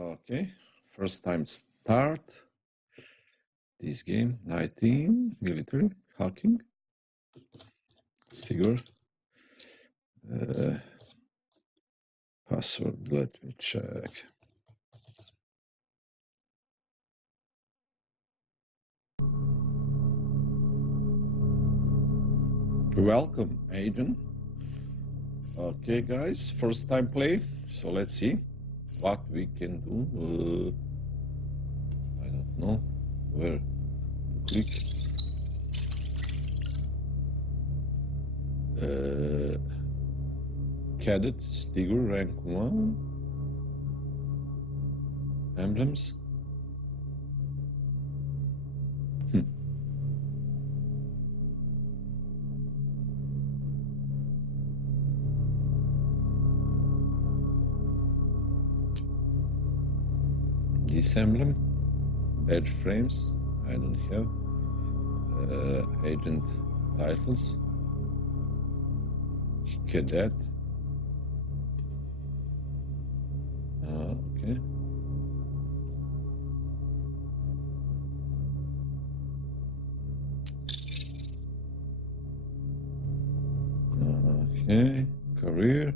Okay, first time start this game. NITE Team, military, hacking, Stiger. Password, let me check. Welcome, agent. Okay, guys, first time play, so let's see what we can do. I don't know where to click. Cadet, Stiger, rank 1. Emblems. This emblem. Badge frames. I don't have. Agent titles. Cadet. Okay. Okay. Career.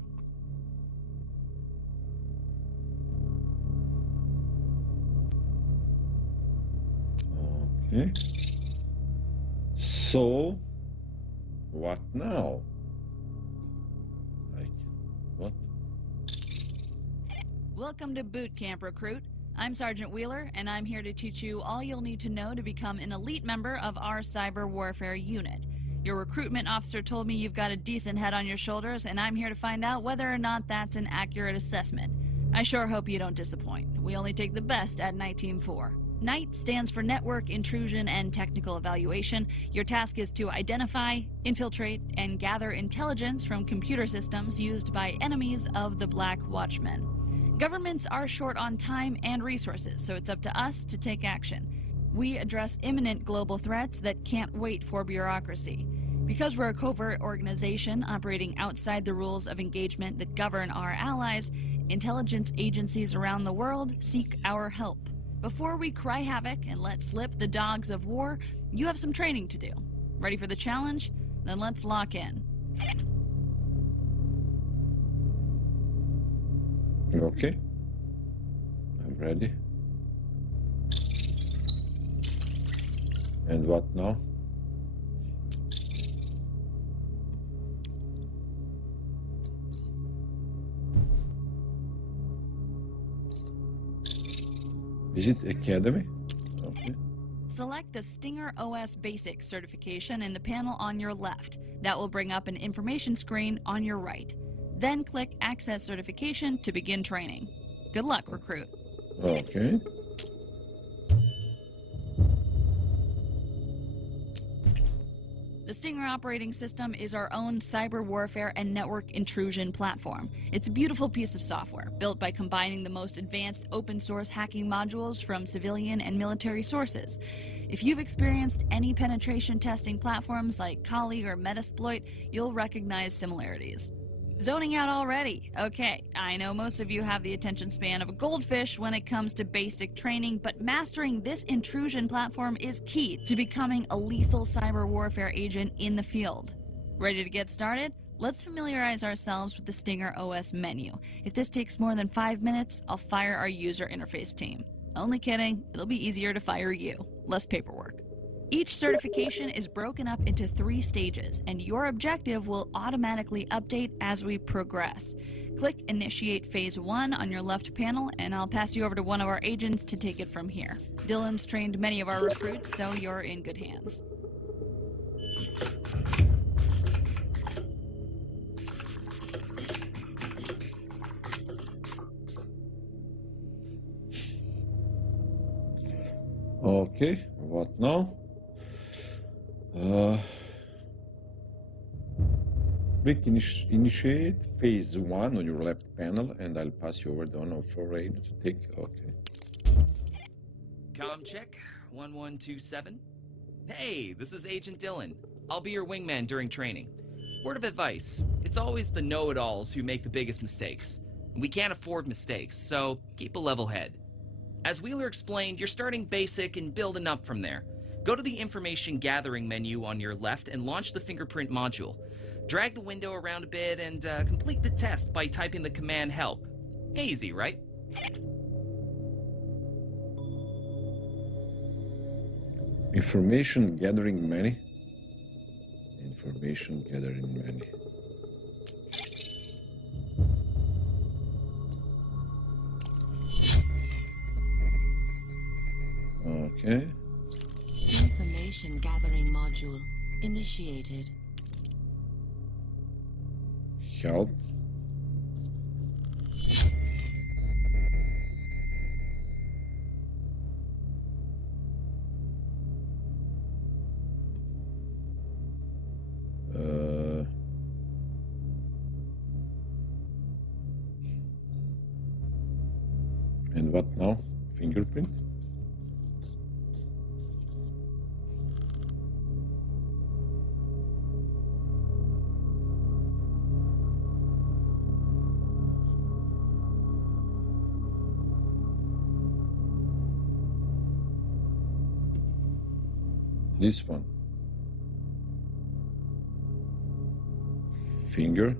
Okay. So, what now? What? Welcome to Boot Camp, Recruit. I'm Sergeant Wheeler, and I'm here to teach you all you'll need to know to become an elite member of our cyber warfare unit. Your recruitment officer told me you've got a decent head on your shoulders, and I'm here to find out whether or not that's an accurate assessment. I sure hope you don't disappoint. We only take the best at NITE Team 4. NITE stands for Network Intrusion and Technical Evaluation. Your task is to identify, infiltrate, and gather intelligence from computer systems used by enemies of the Black Watchmen. Governments are short on time and resources, so it's up to us to take action. We address imminent global threats that can't wait for bureaucracy. Because we're a covert organization operating outside the rules of engagement that govern our allies, intelligence agencies around the world seek our help. Before we cry havoc and let slip the dogs of war, you have some training to do. Ready for the challenge? Then let's lock in. Okay. I'm ready. And what now? Is it Academy? Okay. Select the Stinger OS Basics certification in the panel on your left. That will bring up an information screen on your right. Then click Access Certification to begin training. Good luck, Recruit. Okay. The Stinger operating system is our own cyber warfare and network intrusion platform. It's a beautiful piece of software, built by combining the most advanced open source hacking modules from civilian and military sources. If you've experienced any penetration testing platforms like Kali or Metasploit, you'll recognize similarities. Zoning out already? Okay, I know most of you have the attention span of a goldfish when it comes to basic training, but mastering this intrusion platform is key to becoming a lethal cyber warfare agent in the field. Ready to get started? Let's familiarize ourselves with the Stinger OS menu. If this takes more than 5 minutes, I'll fire our user interface team. Only kidding, it'll be easier to fire you. Less paperwork. Each certification is broken up into 3 stages, and your objective will automatically update as we progress. Click Initiate Phase 1 on your left panel, and I'll pass you over to one of our agents to take it from here. Dylan's trained many of our recruits, so you're in good hands. Okay, what now? Click Initiate Phase 1 on your left panel, and I'll pass you over to one of our agents to take. Okay. Comm check 1127. Hey, this is Agent Dylan. I'll be your wingman during training. Word of advice, it's always the know-it-alls who make the biggest mistakes. We can't afford mistakes, so keep a level head. As Wheeler explained, you're starting basic and building up from there. Go to the information gathering menu on your left and launch the fingerprint module. Drag the window around a bit and complete the test by typing the command help. Easy, right? Information gathering many. Information gathering many. Okay. Information gathering module initiated. Help. And what now? Fingerprint? This one. Fingerprint,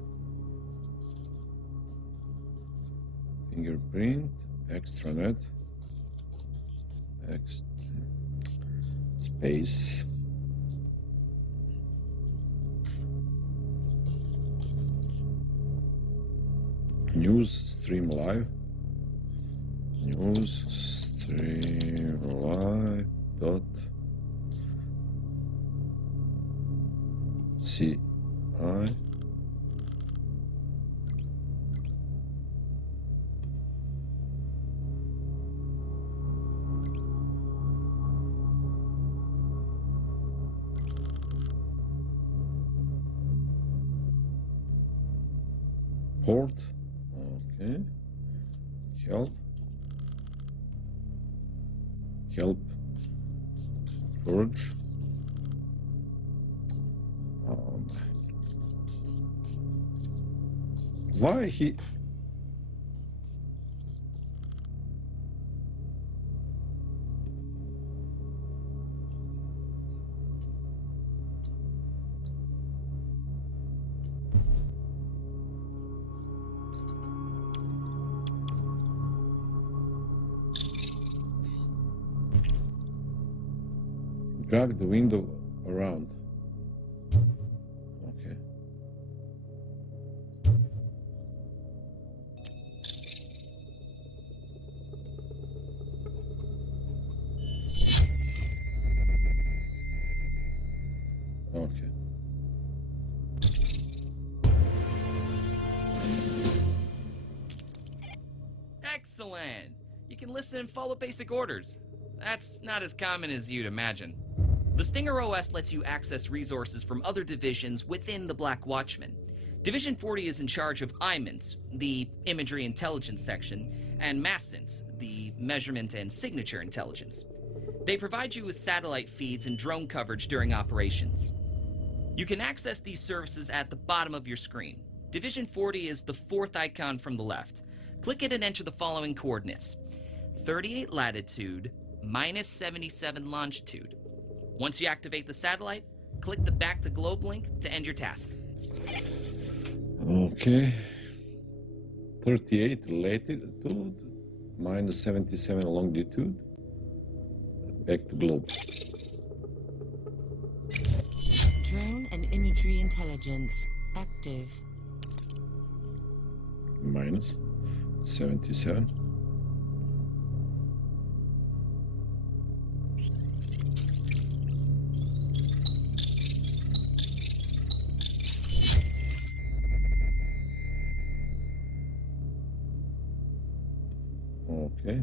extranet, space. News stream live. News stream live dot ci. Port. Okay. Help. Purge. Why he... Drag the window around. Okay. Okay. Excellent! You can listen and follow basic orders. That's not as common as you'd imagine. The Stinger OS lets you access resources from other divisions within the Black Watchman. Division 40 is in charge of IMINT, the Imagery Intelligence section, and MASINT, the Measurement and Signature Intelligence. They provide you with satellite feeds and drone coverage during operations. You can access these services at the bottom of your screen. Division 40 is the fourth icon from the left. Click it and enter the following coordinates: 38 latitude, minus 77 longitude. Once you activate the satellite, click the Back to Globe link to end your task. Okay. 38 latitude, minus 77 longitude. Back to globe. Drone and imagery intelligence active. Minus 77. Okay.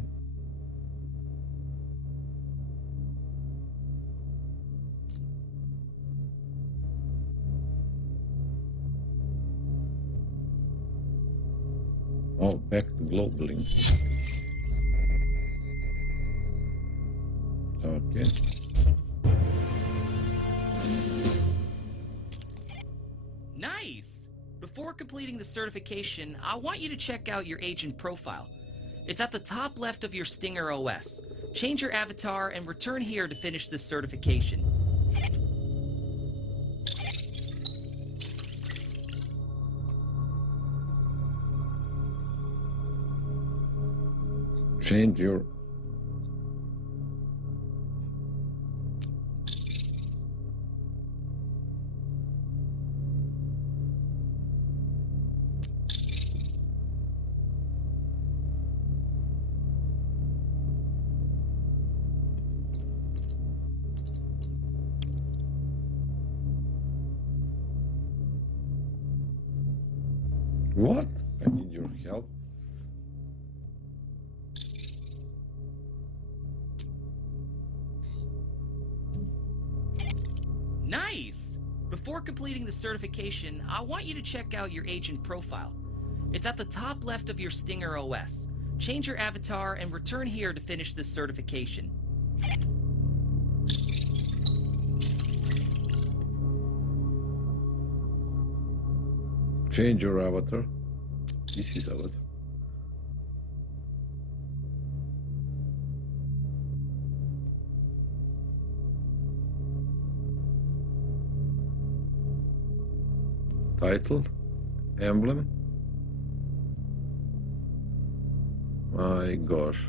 Oh, back to globe link. Okay. Nice! Before Before completing the certification, I want you to check out your agent profile. It's at the top left of your Stinger OS. Change your avatar and return here to finish this certification. Change your... What? I need your help. Nice! Before completing the certification, I want you to check out your agent profile. It's at the top left of your Stinger OS. Change your avatar and return here to finish this certification. Change your avatar. This is avatar. Title, emblem. My gosh.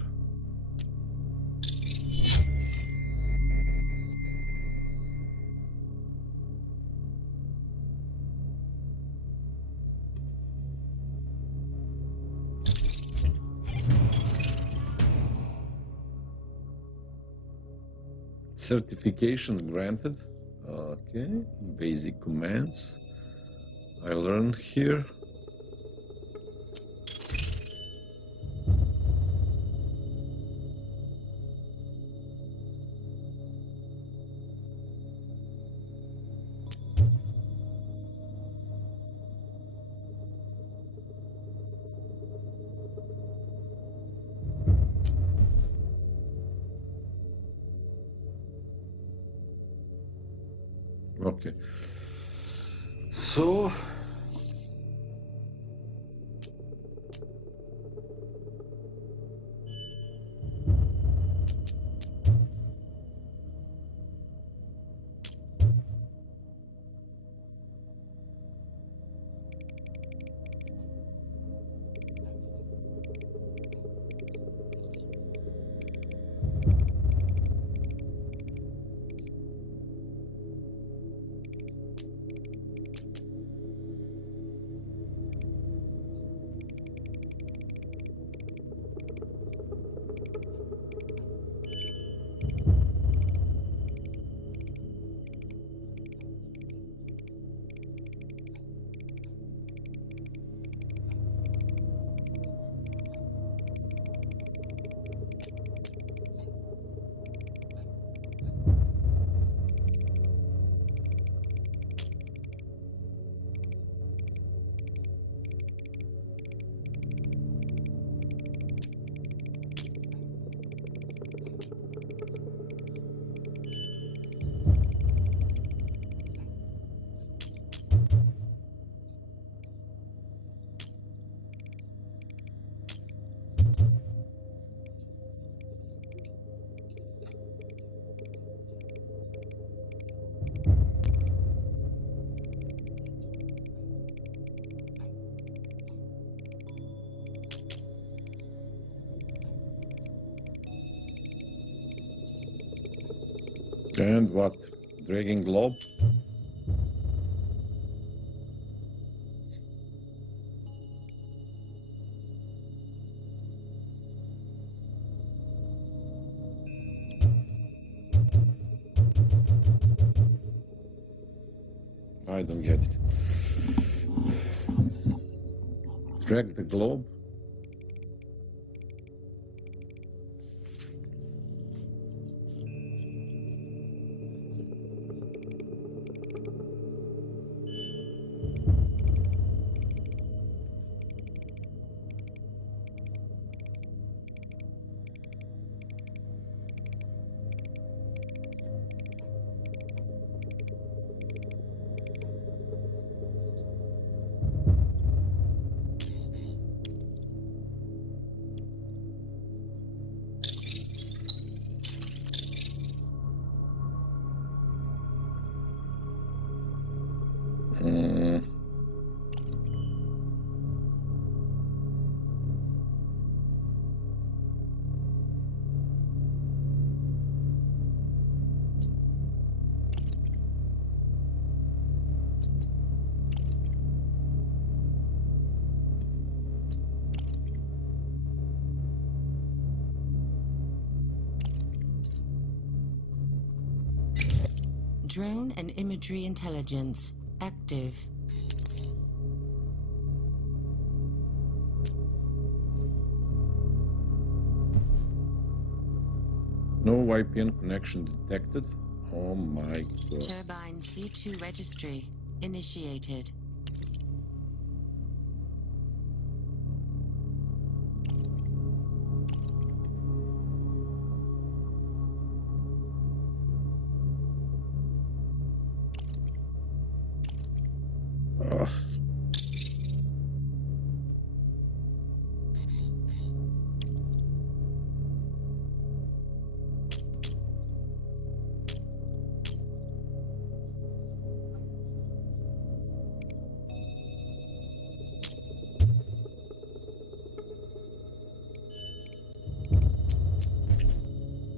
Certification granted. Okay, basic commands. I learned here. Okay. So and what? Dragging globe? I don't get it. Drag the globe? Drone and imagery intelligence active. No VPN connection detected. Oh my god. Turbine C2 registry initiated. Ugh.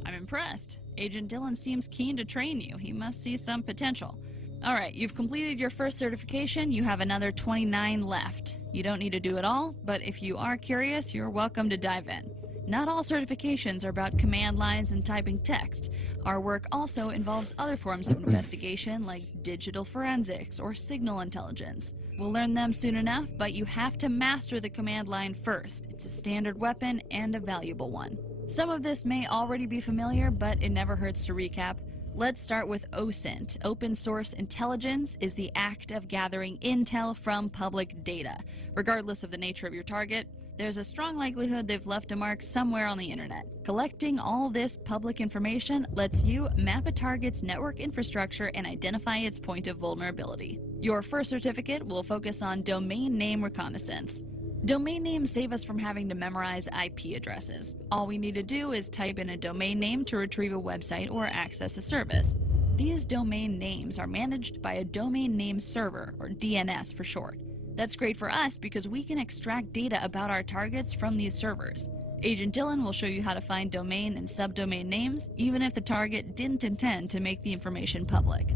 I'm impressed. Agent Dillon seems keen to train you. He must see some potential. Alright, you've completed your first certification. You have another 29 left. You don't need to do it all, but if you are curious, you're welcome to dive in. Not all certifications are about command lines and typing text. Our work also involves other forms of investigation like digital forensics or signal intelligence. We'll learn them soon enough, but you have to master the command line first. It's a standard weapon and a valuable one. Some of this may already be familiar, but it never hurts to recap. Let's start with OSINT. Open Source Intelligence is the act of gathering intel from public data. Regardless of the nature of your target, there's a strong likelihood they've left a mark somewhere on the internet. Collecting all this public information lets you map a target's network infrastructure and identify its point of vulnerability. Your first certificate will focus on domain name reconnaissance. Domain names save us from having to memorize IP addresses. All we need to do is type in a domain name to retrieve a website or access a service. These domain names are managed by a domain name server, or DNS for short. That's great for us because we can extract data about our targets from these servers. Agent Dillon will show you how to find domain and subdomain names, even if the target didn't intend to make the information public.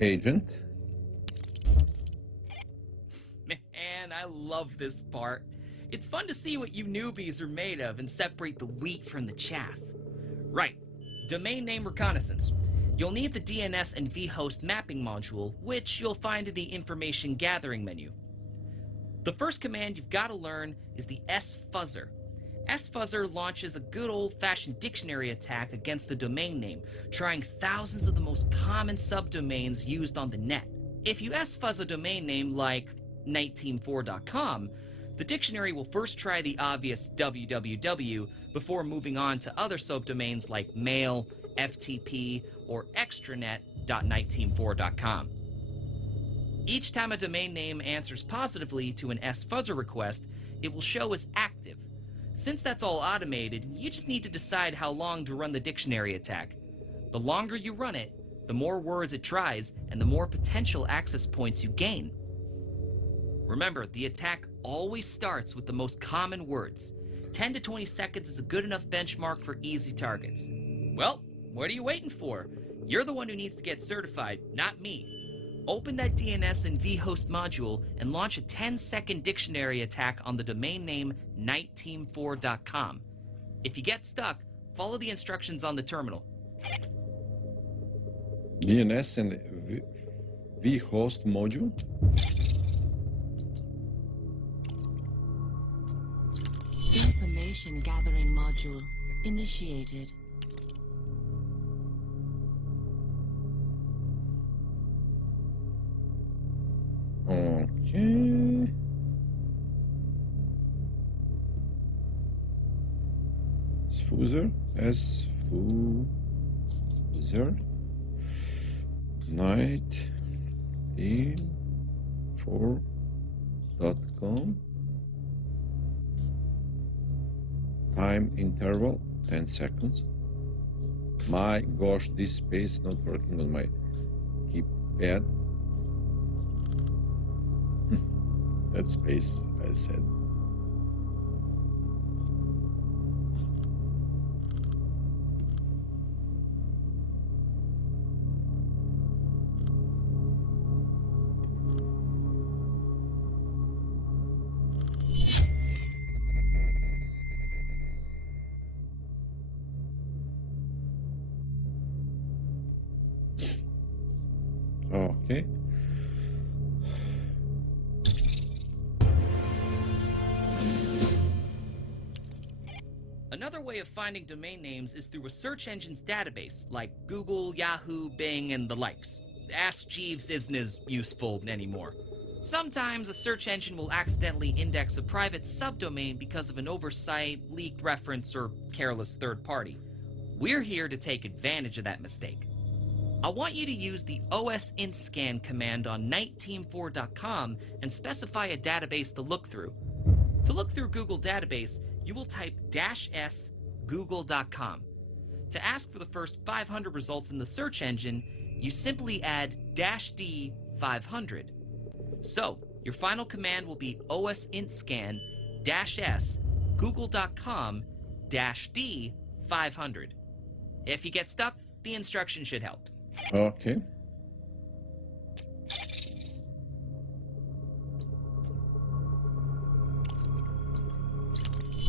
Agent. Man, I love this part. It's fun to see what you newbies are made of and separate the wheat from the chaff. Right, domain name reconnaissance. You'll need the DNS and vhost mapping module, which you'll find in the information gathering menu. The first command you've got to learn is the sfuzzer. Sfuzzer launches a good old-fashioned dictionary attack against the domain name, trying thousands of the most common subdomains used on the net. If you sfuzz a domain name like NITE-Team4.com, the dictionary will first try the obvious www before moving on to other subdomains like mail, FTP, or extranet.NITE-Team4.com. Each time a domain name answers positively to an sfuzzer request, it will show as active. Since that's all automated, you just need to decide how long to run the dictionary attack. The longer you run it, the more words it tries, and the more potential access points you gain. Remember, the attack always starts with the most common words. 10 to 20 seconds is a good enough benchmark for easy targets. Well, what are you waiting for? You're the one who needs to get certified, not me. Open that DNS and vhost module and launch a 10-second dictionary attack on the domain name NITE-Team4.com. If you get stuck, follow the instructions on the terminal. DNS and vhost module. Information gathering module initiated. Okay. Sfuzzer. Sfuzzer. NITE-Team4.com. Time interval 10 seconds. My gosh, this space not working on my keypad. That space, I said. Okay. Another way of finding domain names is through a search engine's database, like Google, Yahoo, Bing, and the likes. Ask Jeeves isn't as useful anymore. Sometimes a search engine will accidentally index a private subdomain because of an oversight, leaked reference, or careless third party. We're here to take advantage of that mistake. I want you to use the OSINTSCAN command on NITEteam4.com and specify a database to look through. To look through Google database, you will type -s google.com. To ask for the first 500 results in the search engine, you simply add -d 500. So, your final command will be OSINTSCAN -s google.com -d 500. If you get stuck, the instruction should help. Okay.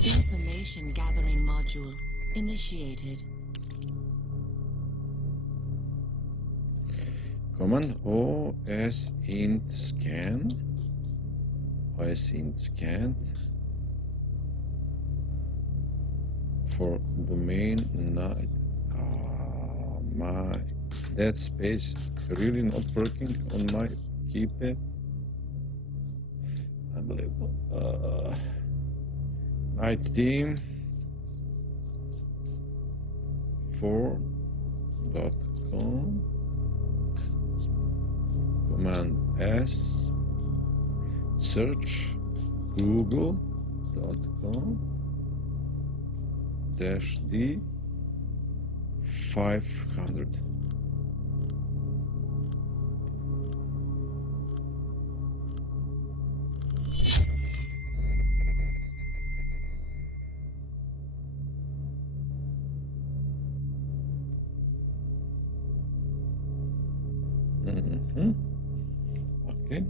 Information gathering module initiated. Command OSINTSCAN. OSINTSCAN for domain NITE. My that space really not working on my keypad. Unbelievable. NITE Team 4.com. Command S, search google.com -d 500. Okay.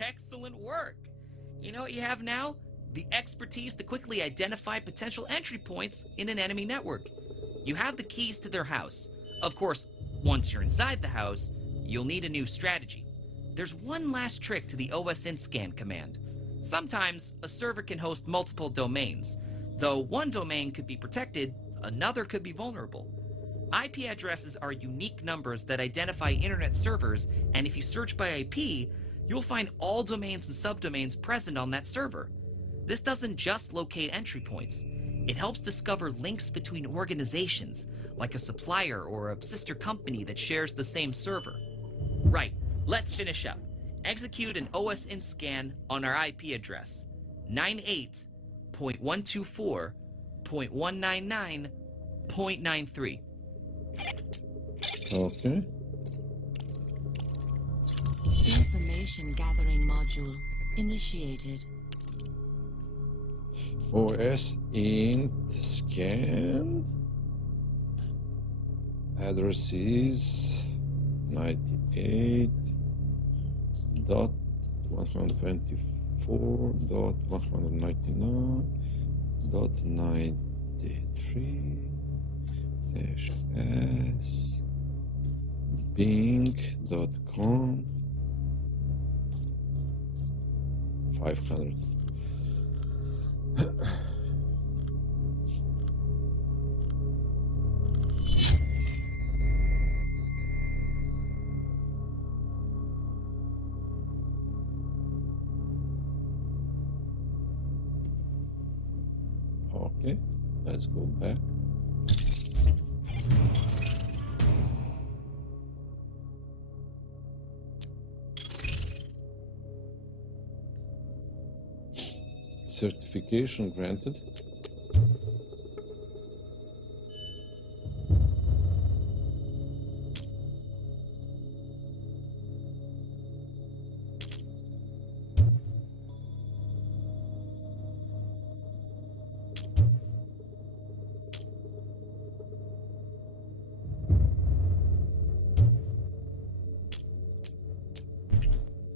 Excellent work! You know what you have now? The expertise to quickly identify potential entry points in an enemy network. You have the keys to their house. Of course, once you're inside the house, you'll need a new strategy. There's one last trick to the OSINTSCAN command. Sometimes, a server can host multiple domains. Though one domain could be protected, another could be vulnerable. IP addresses are unique numbers that identify internet servers, and if you search by IP, you'll find all domains and subdomains present on that server. This doesn't just locate entry points. It helps discover links between organizations, like a supplier or a sister company that shares the same server. Right, let's finish up. Execute an OSINTSCAN on our IP address, 98.124.199.93. Okay. Information gathering module initiated. OSINTSCAN address is 98.124.199.93-s bing.com 500. Okay, let's go back. Certification granted.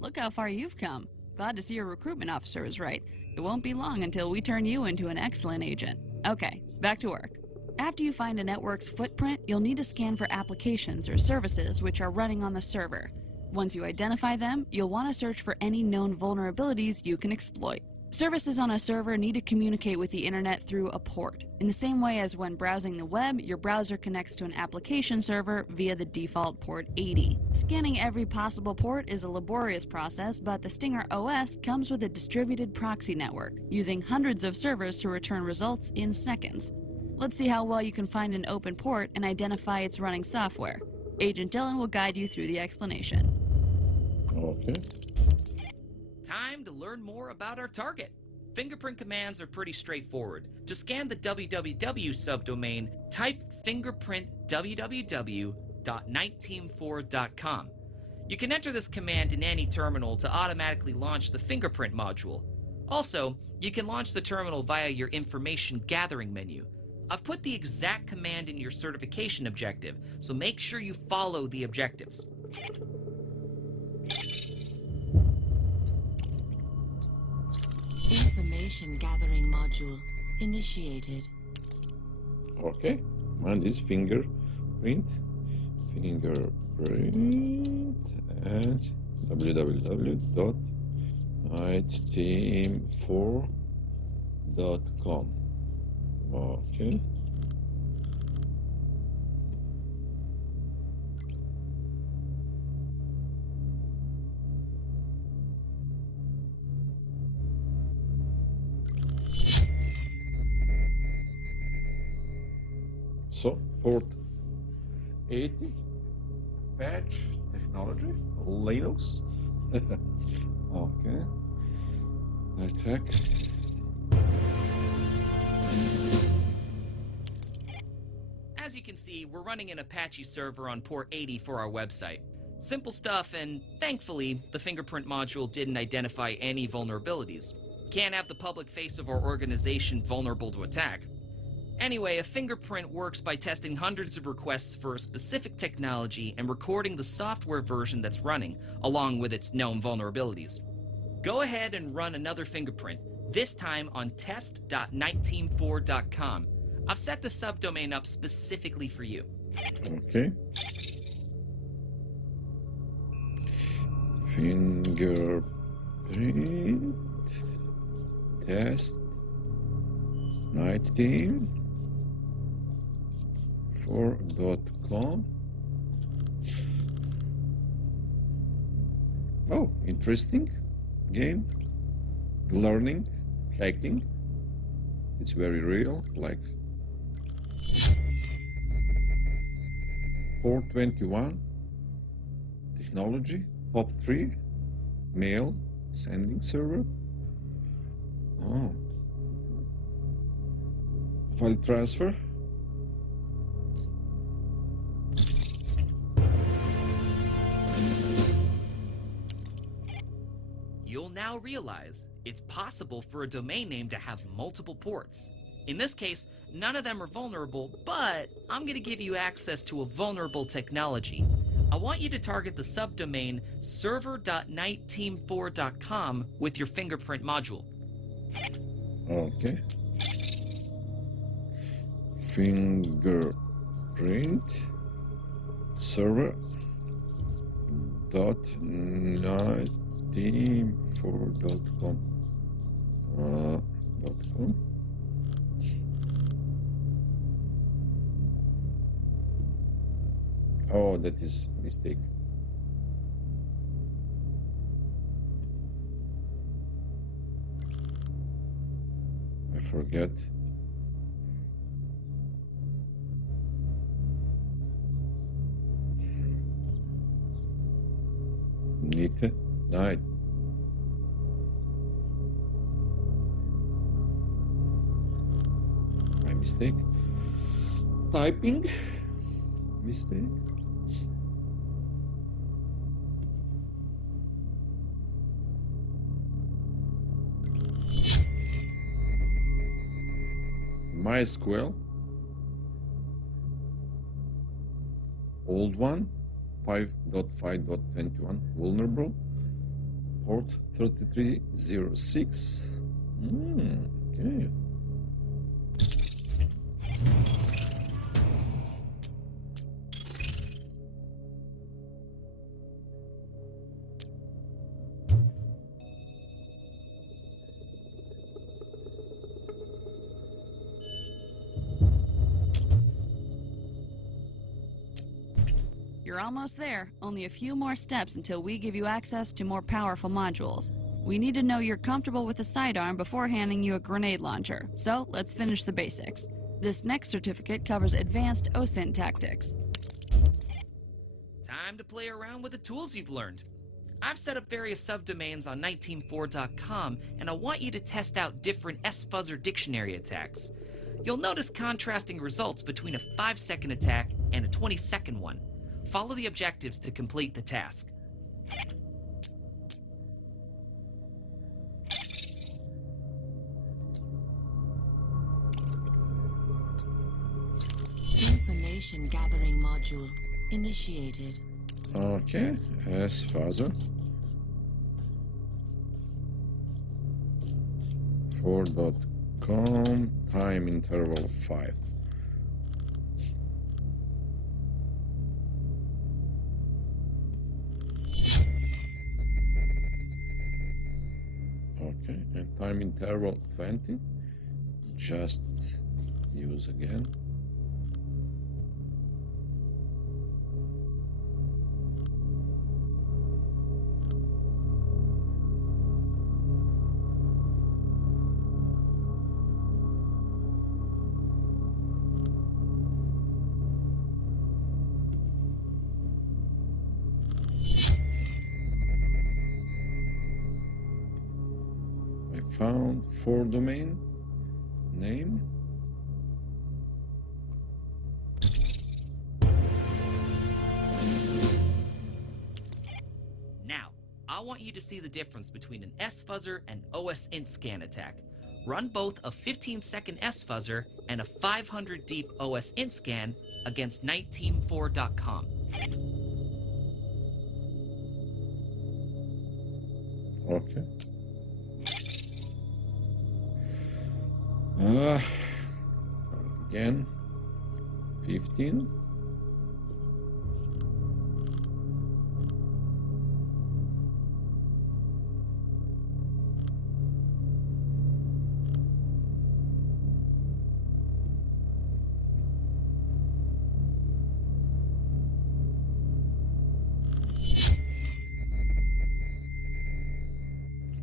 Look how far you've come. Glad to see your recruitment officer is right. It won't be long until we turn you into an excellent agent. Okay, back to work. After you find a network's footprint, you'll need to scan for applications or services which are running on the server. Once you identify them, you'll want to search for any known vulnerabilities you can exploit. Services on a server need to communicate with the internet through a port. In the same way as when browsing the web, your browser connects to an application server via the default port 80. Scanning every possible port is a laborious process, but the Stinger OS comes with a distributed proxy network, using hundreds of servers to return results in seconds. Let's see how well you can find an open port and identify its running software. Agent Dylan will guide you through the explanation. Okay. Time to learn more about our target. Fingerprint commands are pretty straightforward. To scan the www subdomain, type fingerprint www.niteteam4.com. You can enter this command in any terminal to automatically launch the fingerprint module. Also, you can launch the terminal via your information gathering menu. I've put the exact command in your certification objective, so make sure you follow the objectives. Information gathering module initiated. Okay. Command is fingerprint and www.niteteam4.com. Okay. So, port 80, patch, technology, Linux. Okay. I check. As you can see, we're running an Apache server on port 80 for our website. Simple stuff, and thankfully, the fingerprint module didn't identify any vulnerabilities. Can't have the public face of our organization vulnerable to attack. Anyway, a fingerprint works by testing hundreds of requests for a specific technology and recording the software version that's running, along with its known vulnerabilities. Go ahead and run another fingerprint, this time on test.niteteam4.com. I've set the subdomain up specifically for you. Okay. Fingerprint test NITE Team 4.com. Oh, interesting game. Learning, hacking. It's very real, like port 21, technology, POP3, mail, sending server. Oh. File transfer. You'll now realize it's possible for a domain name to have multiple ports. In this case, none of them are vulnerable, but I'm going to give you access to a vulnerable technology. I want you to target the subdomain server.niteteam4.com with your fingerprint module. Okay. Fingerprint server dot niteteam4.com .com. Oh, that is mistake. I forget. NITE. My mistake. Typing. Mistake. MySQL. Old one. 5.5.21 vulnerable. port 3306. Okay. You're almost there. Only a few more steps until we give you access to more powerful modules. We need to know you're comfortable with a sidearm before handing you a grenade launcher, so let's finish the basics. This next certificate covers advanced OSINT tactics. Time to play around with the tools you've learned. I've set up various subdomains on NITEteam4.com, and I want you to test out different S-Fuzzer dictionary attacks. You'll notice contrasting results between a 5-second attack and a 20-second one. Follow the objectives to complete the task. Information gathering module initiated. Okay, S-Fuzzer. 4.com, time interval 5. Okay, and time interval 20. Just use again. Found 4 domain name. Now, I want you to see the difference between an S-Fuzzer and OS-int scan attack. Run both a 15-second S-Fuzzer and a 500 deep OS-int scan against NITEteam4.com. Okay. Again, 15.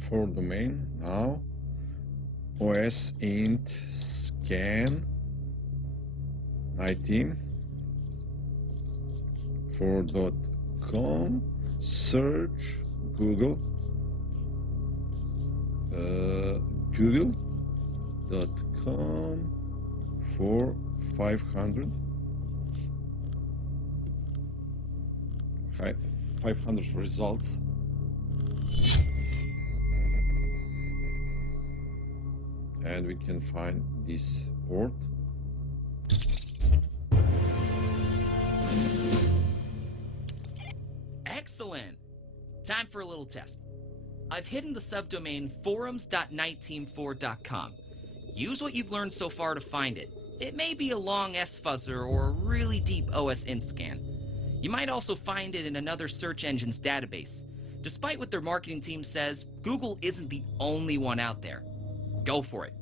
For domain now. OS int scan NITE Team 4.com search Google google.com for 500 results. And we can find this port. Excellent! Time for a little test. I've hidden the subdomain forums.niteteam4.com. Use what you've learned so far to find it. It may be a long S-Fuzzer or a really deep OS-int scan. You might also find it in another search engine's database. Despite what their marketing team says, Google isn't the only one out there. Go for it.